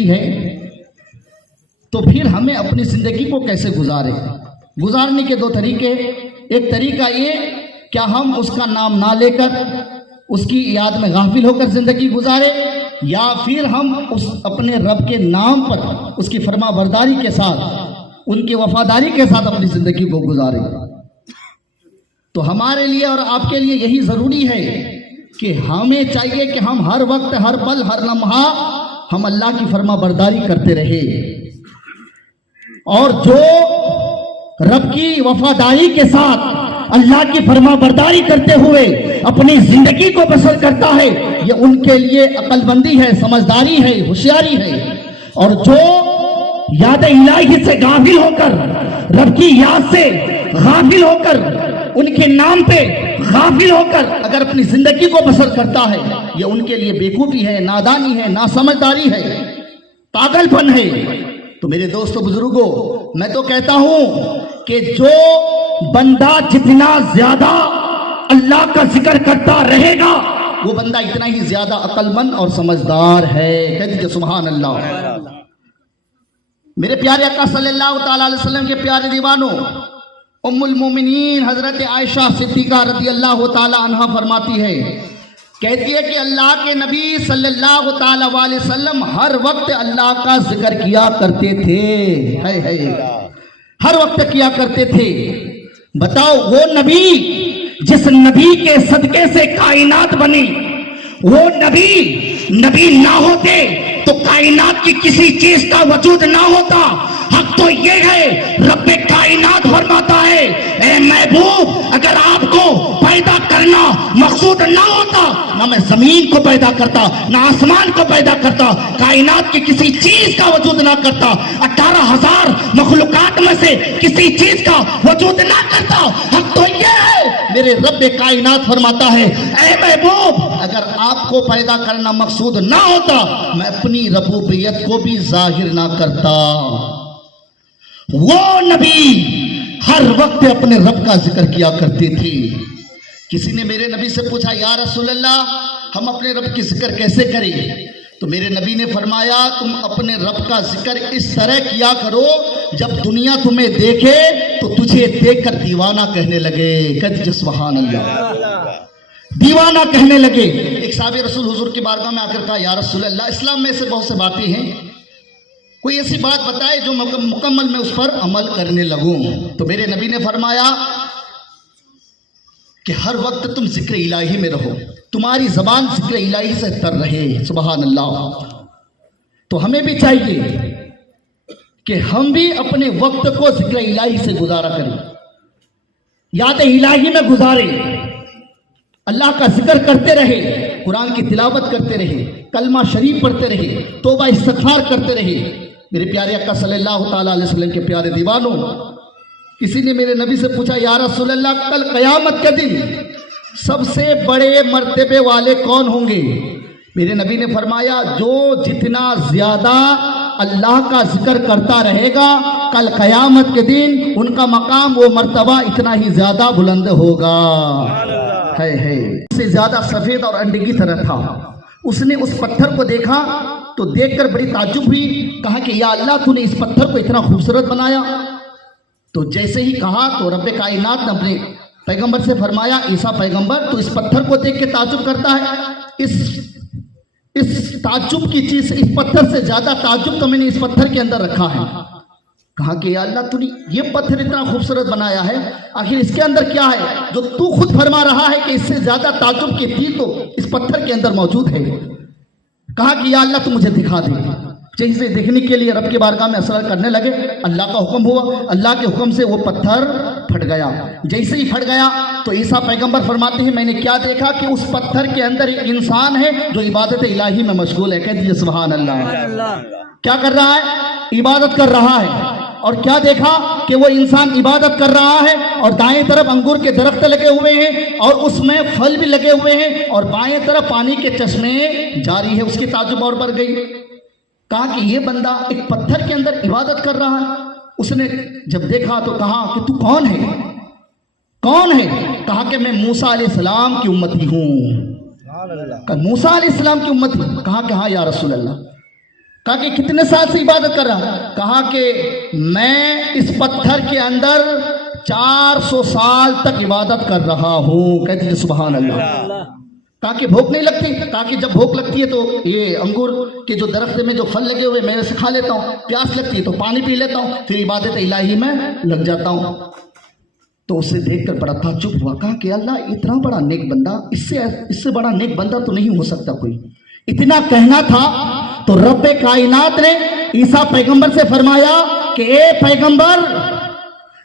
ایسی ہے تو پھر ہمیں اپنی زندگی کو کیسے گزارے؟ گزارنے کے دو طریقے، ایک طریقہ یہ کیا ہم اس کا نام نہ لے کر اس کی یاد میں غافل ہو کر زندگی گزارے، یا پھر ہم اس اپنے رب کے نام پر اس کی فرما برداری کے ساتھ ان کی وفاداری کے ساتھ اپنی زندگی کو گزاریں۔ تو ہمارے لیے اور آپ کے لیے یہی ضروری ہے کہ ہمیں چاہیے کہ ہم ہر وقت، ہر پل، ہر لمحہ ہم اللہ کی فرما برداری کرتے رہے، اور جو رب کی وفاداری کے ساتھ اللہ کی فرما برداری کرتے ہوئے اپنی زندگی کو بسر کرتا ہے، یہ ان کے لیے عقل مندی ہے، سمجھداری ہے، ہوشیاری ہے۔ اور جو یاد الہی سے غافل ہو کر، رب کی یاد سے غافل ہو کر، ان کے نام پہ غافل ہو کر اگر اپنی زندگی کو بسر کرتا ہے، یہ ان کے لیے بیوقوفی ہے، نادانی ہے، ناسمجھداری ہے، پاگل پن ہے۔ تو میرے دوستو بزرگوں، میں تو کہتا ہوں کہ جو بندہ جتنا زیادہ اللہ کا ذکر کرتا رہے گا وہ بندہ اتنا ہی زیادہ عقل مند اور سمجھدار ہے۔ کہہ دیجئے سبحان اللہ۔ میرے پیارے آقا صلی اللہ تعالیٰ علیہ وسلم کے پیارے دیوانوں، ام المومنین حضرت عائشہ صدیقہ رضی اللہ تعالیٰ عنہ فرماتی ہے، کہتی ہے کہ اللہ کے نبی صلی اللہ تعالیٰ علیہ وسلم ہر وقت اللہ کا ذکر کیا کرتے تھے، ہر وقت کیا کرتے تھے۔ بتاؤ، وہ نبی جس نبی کے صدقے سے کائنات بنی، وہ نبی نہ ہوتے تو کائنات کی کسی چیز کا وجود نہ ہوتا۔ حق تو یہ ہے، رب کائنات فرماتا ہے، اے محبوب، اگر آپ کو پیدا کرنا مقصود نہ ہوتا، نہ میں زمین کو پیدا کرتا، نہ آسمان کو پیدا کرتا، کائنات کی کسی چیز کا وجود نہ کرتا، 18,000 مخلوقات میں سے کسی چیز کا وجود نہ کرتا۔ حق تو یہ ہے، میرے رب کائنات فرماتا ہے، اے محبوب، اگر آپ کو پیدا کرنا مقصود نہ ہوتا، میں اپنی ربوبیت کو بھی ظاہر نہ کرتا۔ وہ نبی ہر وقت اپنے رب کا ذکر کیا کرتے تھے۔ کسی نے میرے نبی سے پوچھا، یا رسول اللہ، ہم اپنے رب کی ذکر کیسے کریں؟ تو میرے نبی نے فرمایا، تم اپنے رب کا ذکر اس طرح کیا کرو جب دنیا تمہیں دیکھے تو تجھے دیکھ کر دیوانہ کہنے لگے۔ کہتے سبحان اللہ، دیوانہ کہنے لگے۔ ایک صحابی رسول حضور کی بارگاہ میں آ کر کہا، یا رسول اللہ، اسلام میں سے بہت سے باتیں ہیں، کوئی ایسی بات بتائے جو مکمل میں اس پر عمل کرنے لگوں۔ تو میرے نبی نے فرمایا کہ ہر وقت تم ذکر الہی میں رہو، تمہاری زبان ذکر الہی سے تر رہے۔ سبحان اللہ۔ تو ہمیں بھی چاہیے کہ ہم بھی اپنے وقت کو ذکر الہی سے گزارا کریں، یاد الہی میں گزاریں، اللہ کا ذکر کرتے رہے، قرآن کی تلاوت کرتے رہے، کلمہ شریف پڑھتے رہے، توبہ استغفار کرتے رہے۔ میرے پیارے آقا صلی اللہ تعالیٰ علیہ وسلم کے پیارے دیوانوں، کسی نے میرے نبی سے پوچھا، یا رسول اللہ، کل قیامت کے دن سب سے بڑے مرتبے والے کون ہوں گے؟ میرے نبی نے فرمایا، جو جتنا زیادہ اللہ کا ذکر کرتا رہے گا، کل قیامت کے دن ان کا مقام، وہ مرتبہ اتنا ہی زیادہ بلند ہوگا۔ ہے اس سے زیادہ سفید اور انڈے کی طرح تھا۔ اس نے اس پتھر کو دیکھا تو دیکھ کر بڑی تعجب ہوئی، کہا کہ یا اللہ، تو نے اس پتھر کو اتنا خوبصورت بنایا۔ تو جیسے ہی کہا تو رب کائنات نے اپنے پیغمبر سے فرمایا، عیسیٰ پیغمبر، تو اس پتھر کو دیکھ کے تعجب کرتا ہے؟ اس تعجب کی چیز، اس پتھر سے زیادہ تعجب تو میں نے اس پتھر کے اندر رکھا ہے۔ کہا کہ یا اللہ، تو نے یہ پتھر اتنا خوبصورت بنایا ہے، آخر اس کے اندر کیا ہے جو تو خود فرما رہا ہے کہ اس سے زیادہ تعجب کی چیز تو اس پتھر کے اندر موجود ہے؟ کہا کہ یا اللہ، تو مجھے دکھا دے۔ جیسے دیکھنے کے لیے رب کی بارگاہ میں اصرار کرنے لگے، اللہ کا حکم ہوا، اللہ کے حکم سے وہ پتھر پھٹ گیا۔ جیسے ہی پھٹ گیا تو عیسیٰ پیغمبر فرماتے ہیں، میں نے کیا دیکھا کہ اس پتھر کے اندر ایک انسان ہے جو عبادت الہی میں مشغول ہے۔ کہہ دیجیے سبحان اللہ۔ کیا کر رہا ہے؟ عبادت کر رہا ہے۔ اور کیا دیکھا کہ وہ انسان عبادت کر رہا ہے، اور دائیں طرف انگور کے درخت لگے ہوئے ہیں اور اس میں پھل بھی لگے ہوئے ہیں، اور بائیں طرف پانی کے چشمے جاری ہے۔ اس کی تعجب اور بڑھ گئی۔ کہا کہ یہ بندہ ایک پتھر کے اندر عبادت کر رہا ہے۔ اس نے جب دیکھا تو کہا کہ تو کون ہے؟ کون ہے؟ کہا کہ میں موسیٰ علیہ السلام کی امتی ہوں۔ کہ موسیٰ علیہ السلام کی امتی؟ کہا کہ ہاں یا رسول اللہ۔ کہا کہ کتنے سال سے عبادت کر رہا؟ کہا کہ میں اس پتھر کے اندر 400 سال تک عبادت کر رہا ہوں. کہتے ہیں سبحان اللہ. کہا کہ بھوک نہیں لگتی؟ کہا کہ جب بھوک لگتی ہے تو یہ انگور کے جو درخت میں جو پھل لگے ہوئے میں سے کھا لیتا ہوں. پیاس لگتی ہے تو پانی پی لیتا ہوں، پھر عبادت الہی میں لگ جاتا ہوں. تو اسے دیکھ کر بڑا تعجب ہوا. کہا کہ اللہ اتنا بڑا نیک بندہ، اس سے بڑا نیک بندہ تو نہیں ہو سکتا کوئی. اتنا کہنا تھا تو رب کائنات نے عیسیٰ پیغمبر سے فرمایا کہ اے پیغمبر،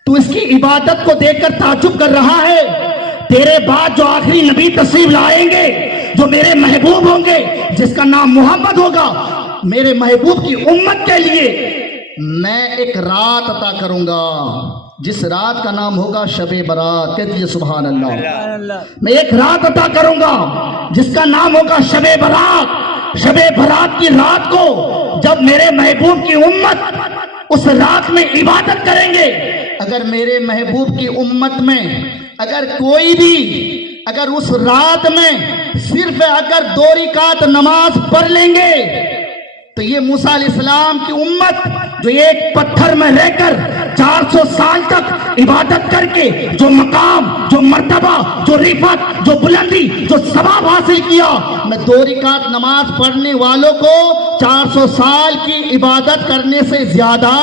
تو اس کی عبادت کو دیکھ کر تعجب کر رہا ہے. تیرے بعد جو آخری نبی تشریف لائیں گے، جو میرے محبوب ہوں گے، جس کا نام محمد ہوگا، میرے محبوب کی امت کے لیے میں ایک رات عطا کروں گا جس رات کا نام ہوگا شب برات. کہہ دیجیے سبحان اللہ. میں ایک رات عطا کروں گا جس کا نام ہوگا شب برات. شب برات کی رات کو جب میرے محبوب کی امت اس رات میں عبادت کریں گے، اگر میرے محبوب کی امت میں اگر کوئی بھی اگر اس رات میں صرف اگر 2 رکعت نماز پڑھ لیں گے تو یہ موسیٰ علیہ السلام کی امت جو ایک پتھر میں رہ کر 400 سال تک عبادت کر کے جو مقام، جو مرتبہ، جو رفعت، جو بلندی، جو ثواب حاصل کیا، میں 2 رکعت نماز پڑھنے والوں کو 400 سال کی عبادت کرنے سے زیادہ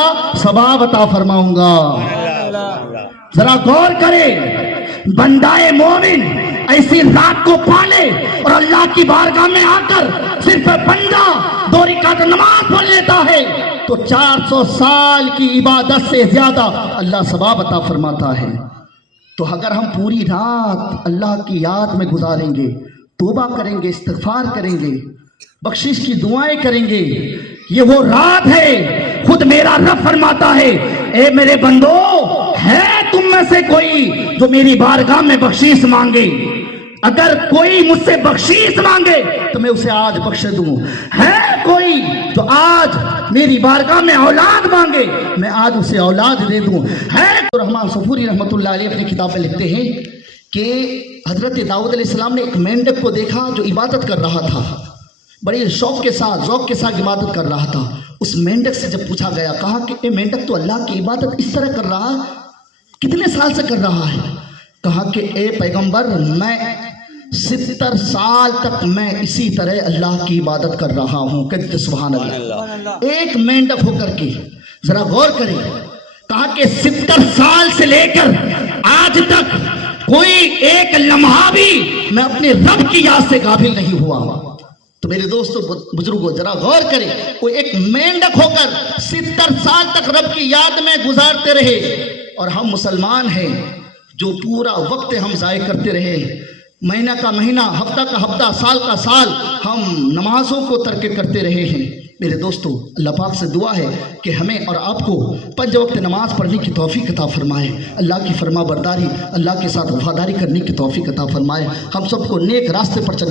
ثواب عطا فرماؤں گا. ذرا غور کرے، بندہ مومن ایسی رات کو پالے اور اللہ کی بارگاہ میں آ کر صرف بندہ 2 رکعت نماز پڑھ لیتا ہے تو 400 سال کی عبادت سے زیادہ اللہ ثواب عطا فرماتا ہے. تو اگر ہم پوری رات اللہ کی یاد میں گزاریں گے، توبہ کریں گے، استغفار کریں گے، بخشش کی دعائیں کریں گے، یہ وہ رات ہے. خود میرا رب فرماتا ہے اے میرے بندو، ہے تم میں سے کوئی جو میری بارگاہ میں بخشش مانگے؟ اگر کوئی مجھ سے بخشش مانگے تو میں اسے آج بخش دوں. ہے کوئی جو آج میری بارگاہ میں اولاد مانگے، میں آج اسے اولاد دے دوں. ہے رحمان صفوری رحمۃ اللہ علیہ اپنی کتاب میں لکھتے ہیں کہ حضرت داؤد علیہ السلام نے ایک مینڈک کو دیکھا جو عبادت کر رہا تھا، بڑے شوق کے ساتھ ذوق کے ساتھ عبادت کر رہا تھا. اس مینڈک سے جب پوچھا گیا، کہا کہ اے مینڈک تو اللہ کی عبادت اس طرح کر رہا، کتنے سال سے کر رہا ہے؟ کہا کہ اے پیغمبر، میں 70 سال تک میں اسی طرح اللہ کی عبادت کر رہا ہوں. کہتے سبحان اللہ. ایک مینڈک ہو کر کے ذرا غور کریں. کہا کہ 70 سال سے لے کر آج تک کوئی ایک لمحہ بھی میں اپنے رب کی یاد سے غافل نہیں ہوا. تو میرے دوستو بزرگوں ذرا غور کریں، کوئی ایک مینڈک ہو کر 70 سال تک رب کی یاد میں گزارتے رہے، اور ہم مسلمان ہیں جو پورا وقت ہم ضائع کرتے رہے، مہینہ کا مہینہ، ہفتہ کا ہفتہ، سال کا سال ہم نمازوں کو ترک کرتے رہے ہیں. میرے دوستو اللہ پاک سے دعا ہے کہ ہمیں اور آپ کو 5 وقت نماز پڑھنے کی توفیق عطا فرمائے، اللہ کی فرما برداری، اللہ کے ساتھ وفاداری کرنے کی توفیق عطا فرمائے، ہم سب کو نیک راستے پر چلنے